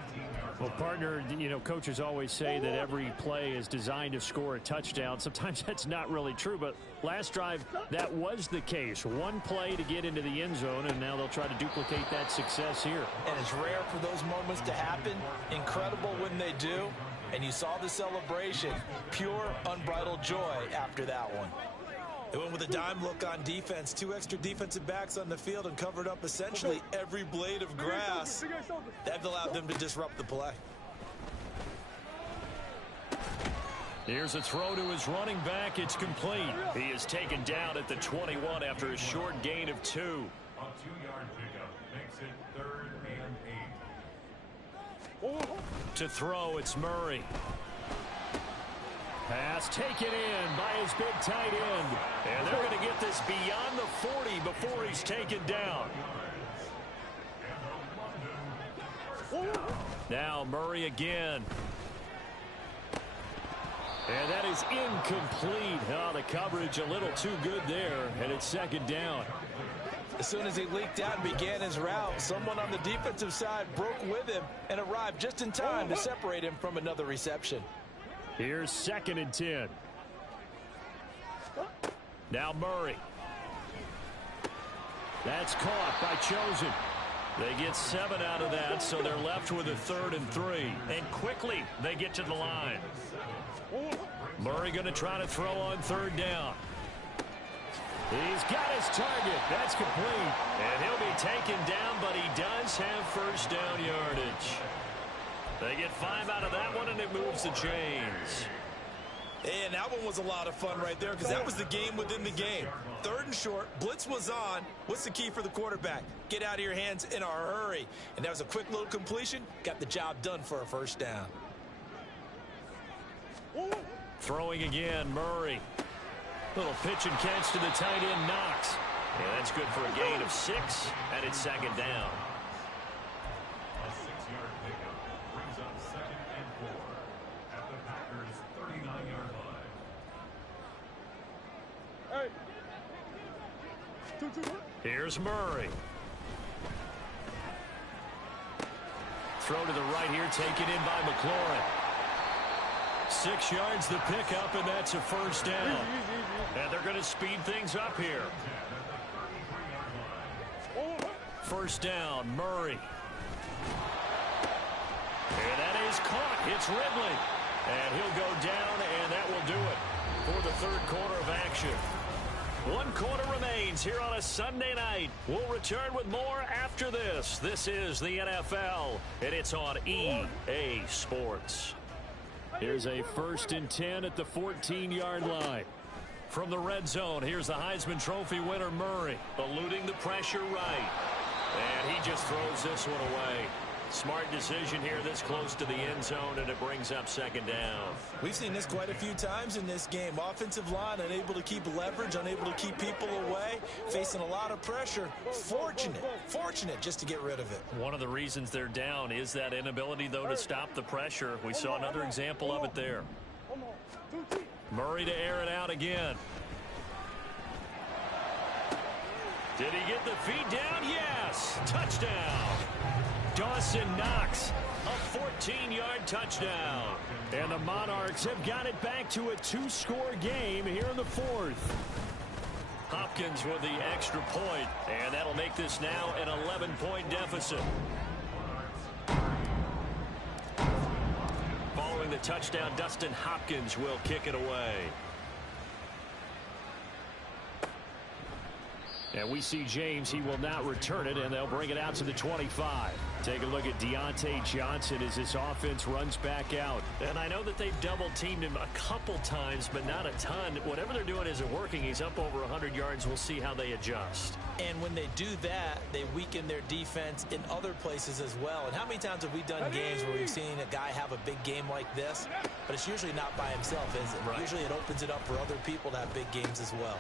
Well, partner, you know, coaches always say that every play is designed to score a touchdown. Sometimes that's not really true, but last drive, that was the case. One play to get into the end zone, and now they'll try to duplicate that success here. And it's rare for those moments to happen. Incredible when they do. And you saw the celebration. Pure, unbridled joy after that one. They went with a dime look on defense. 2 extra defensive backs on the field and covered up essentially every blade of grass. That allowed them to disrupt the play. Here's a throw to his running back. It's complete. He is taken down at the 21 after a short gain of 2. A 2-yard pickup makes it 3rd and 8. To throw, it's Murray. Pass taken in by his big tight end. And they're going to get this beyond the 40 before he's taken down. Now Murray again. And that is incomplete. Oh, the coverage a little too good there, and it's 2nd down. As soon as he leaked out and began his route, someone on the defensive side broke with him and arrived just in time to separate him from another reception. Here's 2nd and 10. Now Murray. That's caught by Chosen. They get 7 out of that, so they're left with a 3rd and 3. And quickly, they get to the line. Murray going to try to throw on 3rd down. He's got his target. That's complete. And he'll be taken down, but he does have 1st down yardage. They get 5 out of that one, and it moves the chains. And that one was a lot of fun right there because that was the game within the game. 3rd and short, blitz was on. What's the key for the quarterback? Get out of your hands in a hurry. And that was a quick little completion. Got the job done for a 1st down. Throwing again, Murray. Little pitch and catch to the tight end, Knox. And that's good for a gain of 6, and it's 2nd down. A 6-yard pickup brings up 2nd and 4 at the Packers' 39-yard line. Here's Murray. Throw to the right here, taken in by McLaurin. 6 yards the pickup, and that's a 1st down. And they're going to speed things up here. 1st down, Murray. And that is caught. It's Ridley. And he'll go down, and that will do it for the 3rd quarter of action. 1 quarter remains here on a Sunday night. We'll return with more after this. This is the NFL, and it's on EA Sports. Here's a 1st and 10 at the 14-yard line. From the red zone, here's the Heisman Trophy winner, Murray, eluding the pressure right. And he just throws this one away. Smart decision here this close to the end zone, and it brings up 2nd down. We've seen this quite a few times in this game. Offensive line unable to keep leverage, unable to keep people away, facing a lot of pressure. Fortunate just to get rid of it. One of the reasons they're down is that inability, though, to stop the pressure. We saw another example of it there. Murray to air it out again. Did he get the feet down? Yes! Touchdown! Dawson Knox, a 14-yard touchdown. And the Monarchs have got it back to a 2-score game here in the 4th. Hopkins with the extra point, and that'll make this now an 11-point deficit. Following the touchdown, Dustin Hopkins will kick it away. And we see James. He will not return it, and they'll bring it out to the 25. Take a look at Deontay Johnson as this offense runs back out. And I know that they've double-teamed him a couple times, but not a ton. Whatever they're doing isn't working. He's up over 100 yards. We'll see how they adjust. And when they do that, they weaken their defense in other places as well. And how many times have we done games where we've seen a guy have a big game like this? But it's usually not by himself, is it? Right. Usually it opens it up for other people to have big games as well.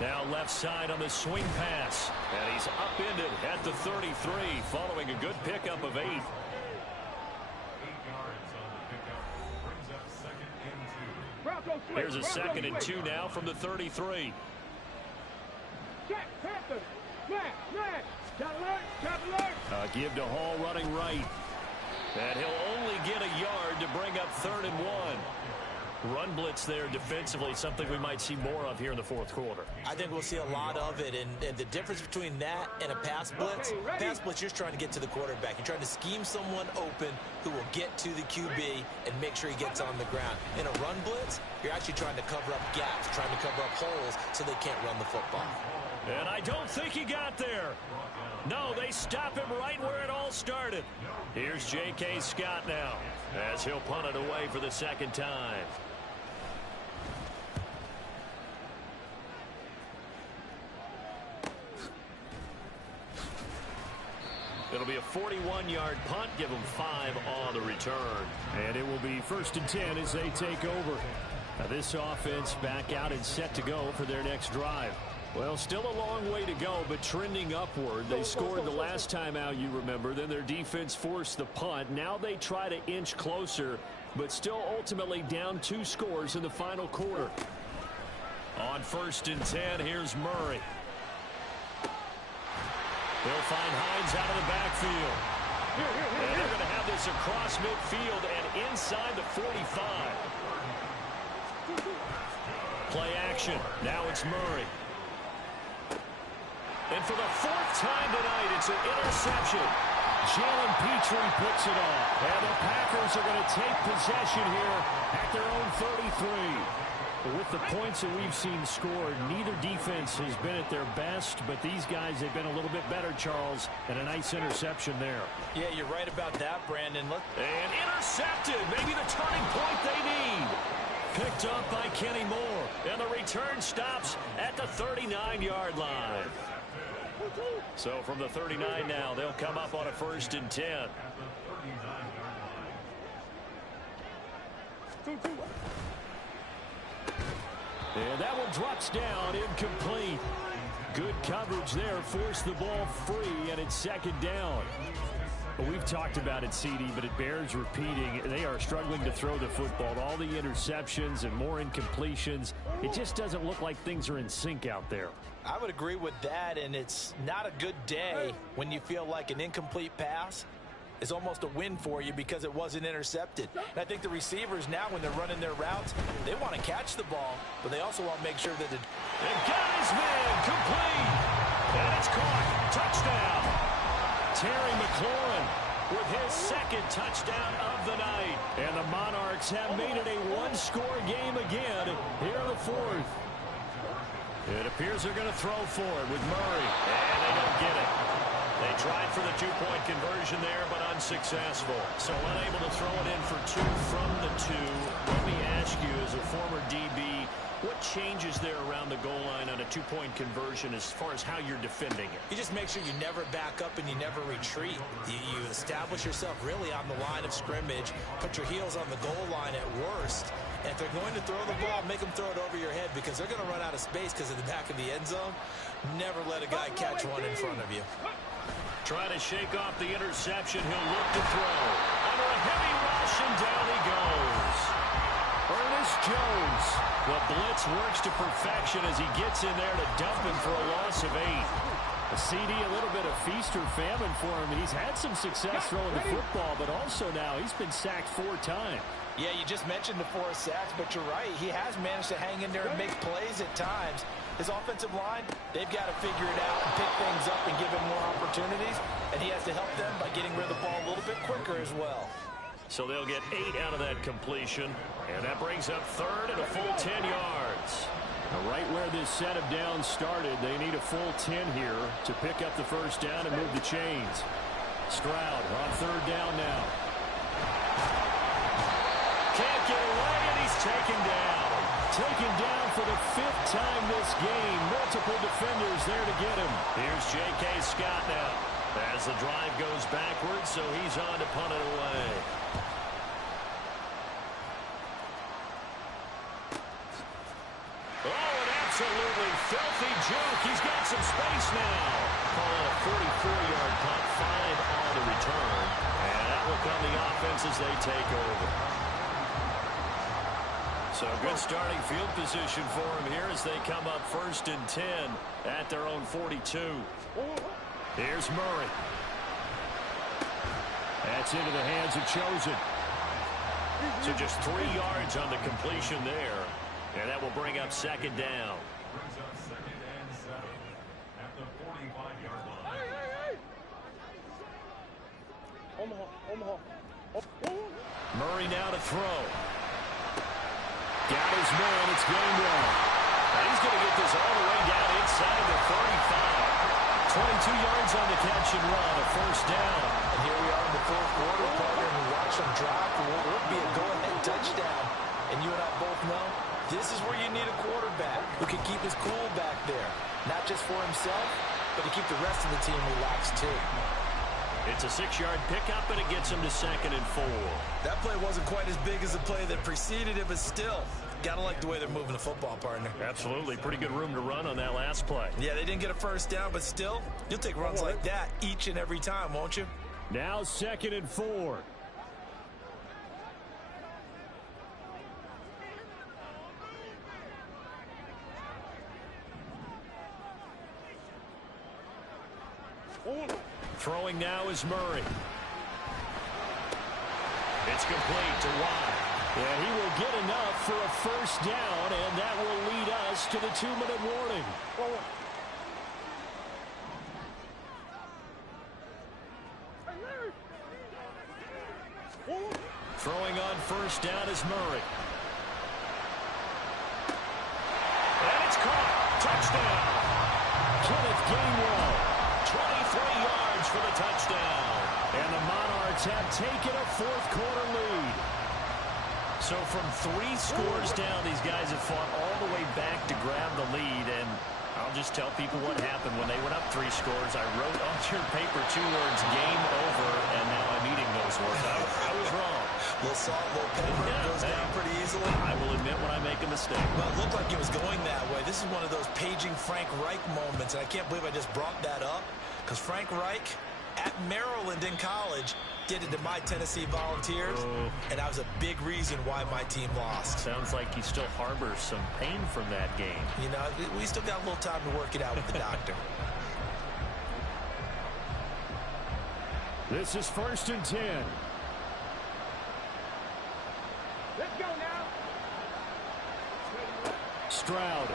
Now left side on the swing pass. And he's upended at the 33, following a good pickup of 8. 8 yards on the pickup. Brings up second and 2. Here's a second and 2 now from the 33. Check, Panthers. Smash. Shot alert. Give to Hall running right. And he'll only get a yard to bring up 3rd and 1. Run blitz there defensively, something we might see more of here in the fourth quarter. I think we'll see a lot of it, and the difference between that and a pass blitz, you're just trying to get to the quarterback. You're trying to scheme someone open who will get to the QB and make sure he gets on the ground. In a run blitz, you're actually trying to cover up gaps, trying to cover up holes so they can't run the football. And I don't think he got there. No, they stop him right where it all started. Here's J.K. Scott now, as he'll punt it away for the second time. It'll be a 41-yard punt. Give them 5 on the return. And it will be 1st and 10 as they take over. Now this offense back out and set to go for their next drive. Well, still a long way to go, but trending upward. They scored the last time out, you remember. Then their defense forced the punt. Now they try to inch closer, but still ultimately down 2 scores in the final quarter. On 1st and 10, here's Murray. They'll find Hines out of the backfield. And they're going to have this across midfield and inside the 45. Play action. Now it's Murray. And for the 4th time tonight, it's an interception. Jalen Petrie picks it off. And the Packers are going to take possession here at their own 33. With the points that we've seen scored, neither defense has been at their best, but these guys have been a little bit better, Charles, and a nice interception there. Yeah, you're right about that, Brandon. Look. And intercepted. Maybe the turning point they need. Picked up by Kenny Moore. And the return stops at the 39-yard line. So from the 39 now, they'll come up on a 1st and 10. And that one drops down, incomplete. Good coverage there, forced the ball free, and it's 2nd down. Well, we've talked about it, CD, but it bears repeating. They are struggling to throw the football. All the interceptions and more incompletions. It just doesn't look like things are in sync out there. I would agree with that, and it's not a good day when you feel like an incomplete pass is almost a win for you because it wasn't intercepted. And I think the receivers now, when they're running their routes, they want to catch the ball, but they also want to make sure that and got his man complete. And it's caught. Touchdown. Terry McLaurin with his 2nd touchdown of the night. And the Monarchs have made it a 1-score game again here in the 4th. It appears they're going to throw for it with Murray. And they don't get it. They tried for the 2-point conversion there, but unsuccessful. So unable to throw it in for 2 from the 2. Let me ask you, as a former DB, what changes there around the goal line on a 2-point conversion as far as how you're defending it? you just make sure you never back up and you never retreat. You establish yourself really on the line of scrimmage, put your heels on the goal line at worst. And if they're going to throw the ball, make them throw it over your head because they're going to run out of space because of the back of the end zone. Never let a guy catch one in front of you. Trying to shake off the interception. He'll look to throw. Under a heavy rush, and down he goes. Ernest Jones. The blitz works to perfection as he gets in there to dump him for a loss of 8. A CD, a little bit of feast or famine for him. He's had some success throwing the football, but also now he's been sacked 4 times. Yeah, you just mentioned the 4 sacks, but you're right. He has managed to hang in there and make plays at times. His offensive line, they've got to figure it out and pick things up and give him more opportunities, and he has to help them by getting rid of the ball a little bit quicker as well. So they'll get 8 out of that completion, and that brings up 3rd and a full 10 yards. Right where this set of downs started, they need a full 10 here to pick up the first down and move the chains. Stroud on third down now. Can't get away, and he's taken down. Taken down for the 5th time this game. Multiple defenders there to get him. Here's J.K. Scott now as the drive goes backwards, so he's on to punt it away. Oh, an absolutely filthy juke. He's got some space now. Call it a 44-yard punt, 5 on the return. And that will come the offense as they take over. So good starting field position for him here as they come up 1st and 10 at their own 42. Here's Murray. That's into the hands of Chosen. So just 3 yards on the completion there. And that will bring up 2nd down. Brings up 2nd and 7 at the 45-yard line. Murray now to throw. Got his man. It's game one. And he's going to get this all the way down inside the 35. 22 yards on the catch and run, a 1st down. And here we are in the 4th quarter, partner, and we watch them drop for what would be a go-ahead touchdown. And you and I both know this is where you need a quarterback who can keep his cool back there. Not just for himself, but to keep the rest of the team relaxed too. It's a 6-yard pickup, and it gets him to 2nd and 4. That play wasn't quite as big as the play that preceded it, but still, gotta like the way they're moving the football, partner. Absolutely. Pretty good room to run on that last play. Yeah, they didn't get a first down, but still, you'll take runs like that each and every time, won't you? Now 2nd and 4. Throwing now is Murray. It's complete to Watt. Yeah, he will get enough for a first down, and that will lead us to the 2-minute warning. Throwing on first down is Murray. And it's caught. Touchdown. Kenneth Gainwell. 23 yards for the touchdown. And the Monarchs have taken a 4th quarter lead. So from 3 scores down, these guys have fought all the way back to grab the lead. And I'll just tell people what happened when they went up 3 scores. I wrote on your paper 2 words, game over, and now I'm eating those words. I was wrong. A little salt, a little pepper, goes down pretty easily. I will admit when I make a mistake. Well, it looked like it was going that way. This is one of those paging Frank Reich moments, and I can't believe I just brought that up, because Frank Reich at Maryland in college did it to my Tennessee Volunteers, and that was a big reason why my team lost. Sounds like he still harbors some pain from that game. You know, we still got a little time to work it out with the doctor. This is 1st and 10. Let's go now. Stroud.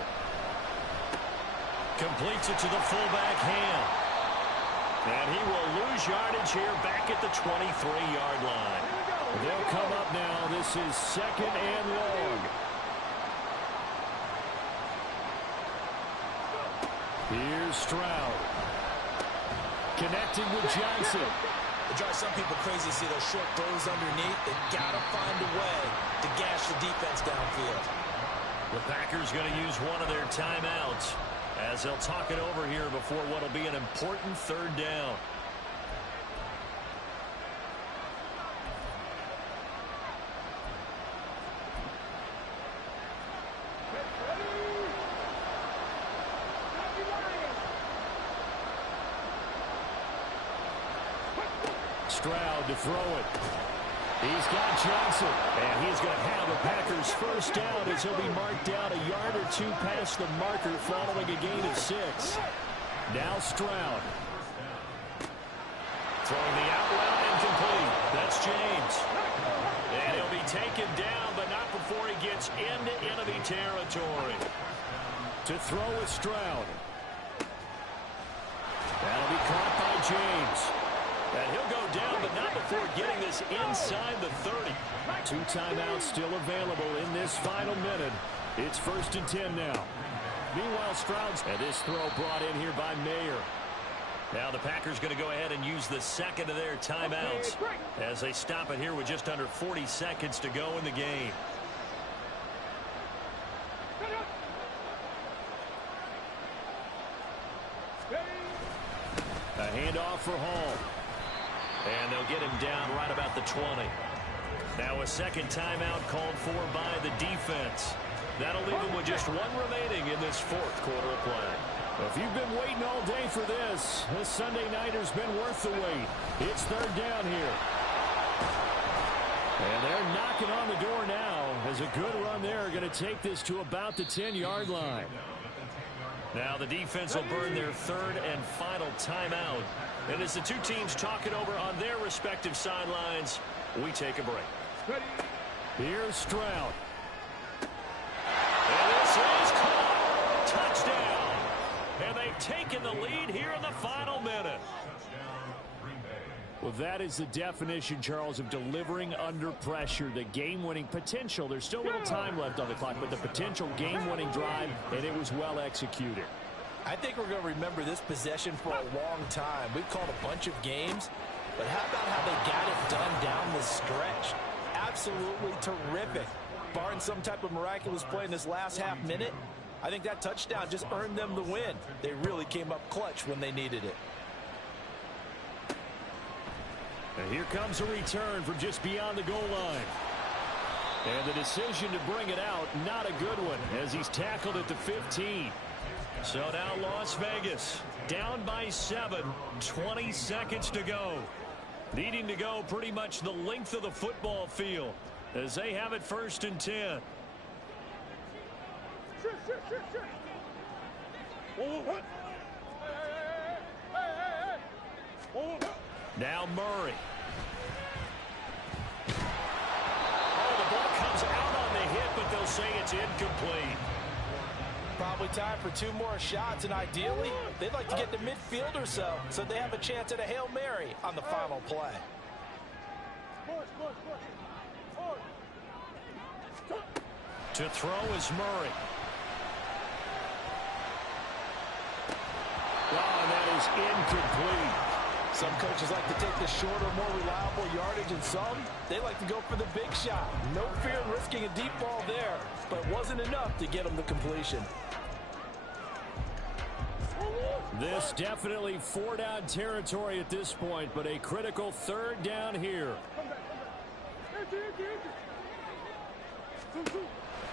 Completes it to the fullback hand. And he will lose yardage here back at the 23-yard line. They'll come up now. This is 2nd and long. Here's Stroud. Connecting with Johnson. It drives some people crazy to see those short throws underneath. They got to find a way to gash the defense downfield. The Packers going to use one of their timeouts as they'll talk it over here before what will be an important 3rd down. Stroud to throw it. He's got Johnson. And he's going to have a Packers first down as he'll be marked down a yard or 2 past the marker following a gain of 6. Now Stroud. Throwing the out route incomplete. That's James. And he'll be taken down, but not before he gets into enemy territory. To throw with Stroud. That'll be caught by James. And he'll go down, but not before getting this inside the 30. 2 timeouts still available in this final minute. It's 1st and 10 now. Meanwhile, Stroud's. And this throw brought in here by Mayer. Now the Packers going to go ahead and use the second of their timeouts as they stop it here with just under 40 seconds to go in the game. A handoff for Hall. And they'll get him down right about the 20. Now a second timeout called for by the defense. That'll leave them with just one remaining in this fourth quarter of play. Well, if you've been waiting all day for this Sunday nighter's been worth the wait. It's third down here. And they're knocking on the door now as a good run there going to take this to about the 10-yard line. Now the defense will burn their third and final timeout. And as the two teams talk it over on their respective sidelines, we take a break. Here's Stroud. And this is caught. Touchdown. And they've taken the lead here in the final minute. Well, that is the definition, Charles, of delivering under pressure. The game-winning potential. There's still a little time left on the clock, but the potential game-winning drive, and it was well executed. I think we're going to remember this possession for a long time. We've called a bunch of games, but how about how they got it done down the stretch? Absolutely terrific. Barring some type of miraculous play in this last half minute, I think that touchdown just earned them the win. They really came up clutch when they needed it. And here comes a return from just beyond the goal line. And the decision to bring it out, not a good one, as he's tackled at the 15. So now Las Vegas, down by 7, 20 seconds to go. Needing to go pretty much the length of the football field as they have it first and 10. Now Murray. Oh, the ball comes out on the hit, but they'll say it's incomplete. Probably time for 2 more shots, and ideally, they'd like to get to midfield or so they have a chance at a Hail Mary on the final play. To throw is Murray. Oh, and that is incomplete. Some coaches like to take the shorter, more reliable yardage, and some, they like to go for the big shot. No fear in risking a deep ball there, but it wasn't enough to get them the completion. This definitely 4-down territory at this point, but a critical third down here.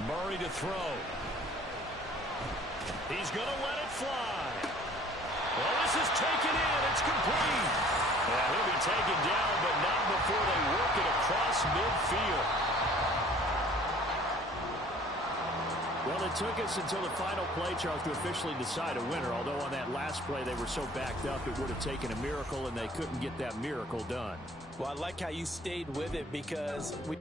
Murray to throw. He's going to let it fly. Well, this is taken in. It's complete. And he'll be taken down, but not before they work it across midfield. Well, it took us until the final play, Charles, to officially decide a winner. Although on that last play they were so backed up, it would have taken a miracle, and they couldn't get that miracle done. Well, I like how you stayed with it because we